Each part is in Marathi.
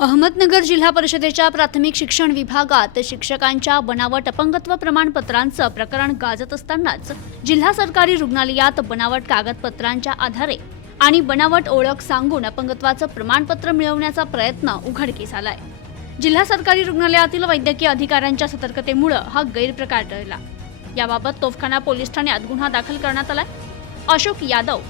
अहमदनगर जिल्हा परिषदेच्या प्राथमिक शिक्षण विभागात शिक्षकांच्या बनावट अपंगत्व प्रमाणपत्रांचं प्रकरण गाजत असतानाच जिल्हा सरकारी रुग्णालयात बनावट कागदपत्रांच्या आधारे आणि बनावट ओळख सांगून अपंगत्वाचं प्रमाणपत्र मिळवण्याचा प्रयत्न उघडकीस आलाय. जिल्हा सरकारी रुग्णालयातील वैद्यकीय अधिकाऱ्यांच्या सतर्कतेमुळे हा गैरप्रकार टळला. याबाबत तोफखाना पोलीस ठाण्यात गुन्हा दाखल करण्यात आलाय. अशोक यादव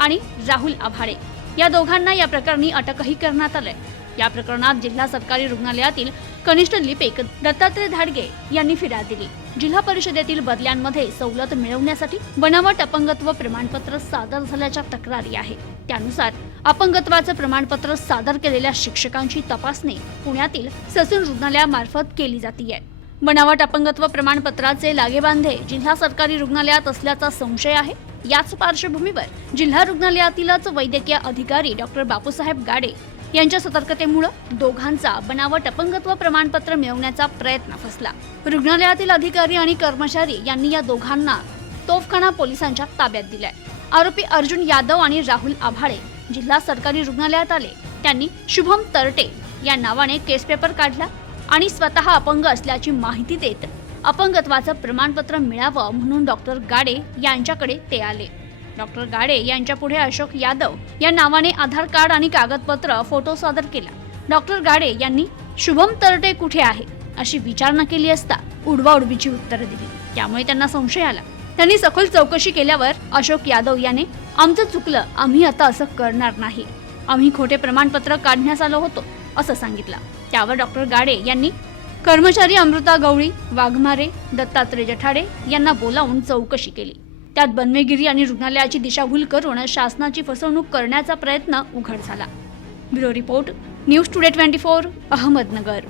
आणि राहुल आभाडे या दोघांना या प्रकरणी अटकही करण्यात आलंय. या प्रकरणात जिल्हा सरकारी रुग्णालयातील कनिष्ठ लिपिक दत्तात्रय धाडगे यांनी फिर्याद दिली. जिल्हा परिषदेतील बदल्यांमध्ये सवलत मिळवण्यासाठी बनावट अपंगत्व प्रमाणपत्र सादर झाल्याच्या तक्रारी आहे. त्यानुसार अपंगत्वाचं प्रमाणपत्र सादर केलेल्या शिक्षकांची तपासणी पुण्यातील ससून रुग्णालयामार्फत केली जाते बनावट अपंगत्व प्रमाणपत्राचे लागेबांधे जिल्हा सरकारी रुग्णालयात असल्याचा संशय आहे. याच पार्श्वभूमीवर जिल्हा रुग्णालयातीलच वैद्यकीय अधिकारी डॉक्टर बापूसाहेब गाडे यांच्या सतर्कतेमुळे दोघांचा बनावट अपंगत्व प्रमाणपत्र मिळवण्याचा प्रयत्न फसला. रुग्णालयातील अधिकारी आणि कर्मचारी यांनी या दोघांना तोफखाना पोलिसांच्या ताब्यात दिलाय. आरोपी अर्जुन यादव आणि राहुल आभाळे जिल्हा सरकारी रुग्णालयात आले. त्यांनी शुभम तरटे या नावाने केस पेपर काढला आणि स्वतः अपंग असल्याची माहिती देत अपंगत्वाचं प्रमाणपत्र मिळावं म्हणून डॉक्टर गाडे यांच्याकडे ते आले. डॉक्टर गाडे यांच्या पुढे अशोक यादव या नावाने आधार कार्ड आणि कागदपत्र फोटो सादर केला. डॉक्टर गाडे यांनी शुभम तरटे कुठे आहे? अशी विचारणा केली असता उडवाउडवीची उत्तरं दिली. त्यामुळे त्यांना संशय आला. त्यांनी सखोल चौकशी केल्यावर अशोक यादव याने आमचं चुकलं आम्ही आता असं करणार नाही. आम्ही खोटे प्रमाणपत्र काढण्यास आलो होतो असं सांगितलं. त्यावर डॉक्टर गाडे यांनी कर्मचारी अमृता गवळी वाघमारे दत्तात्रय जठाडे यांना बोलावून चौकशी केली. त्यात बनवेगिरी आणि रुग्णालयाची दिशाभूल करून शासनाची फसवणूक करण्याचा प्रयत्न उघड झाला. Bureau report news today twenty four Ahmednagar.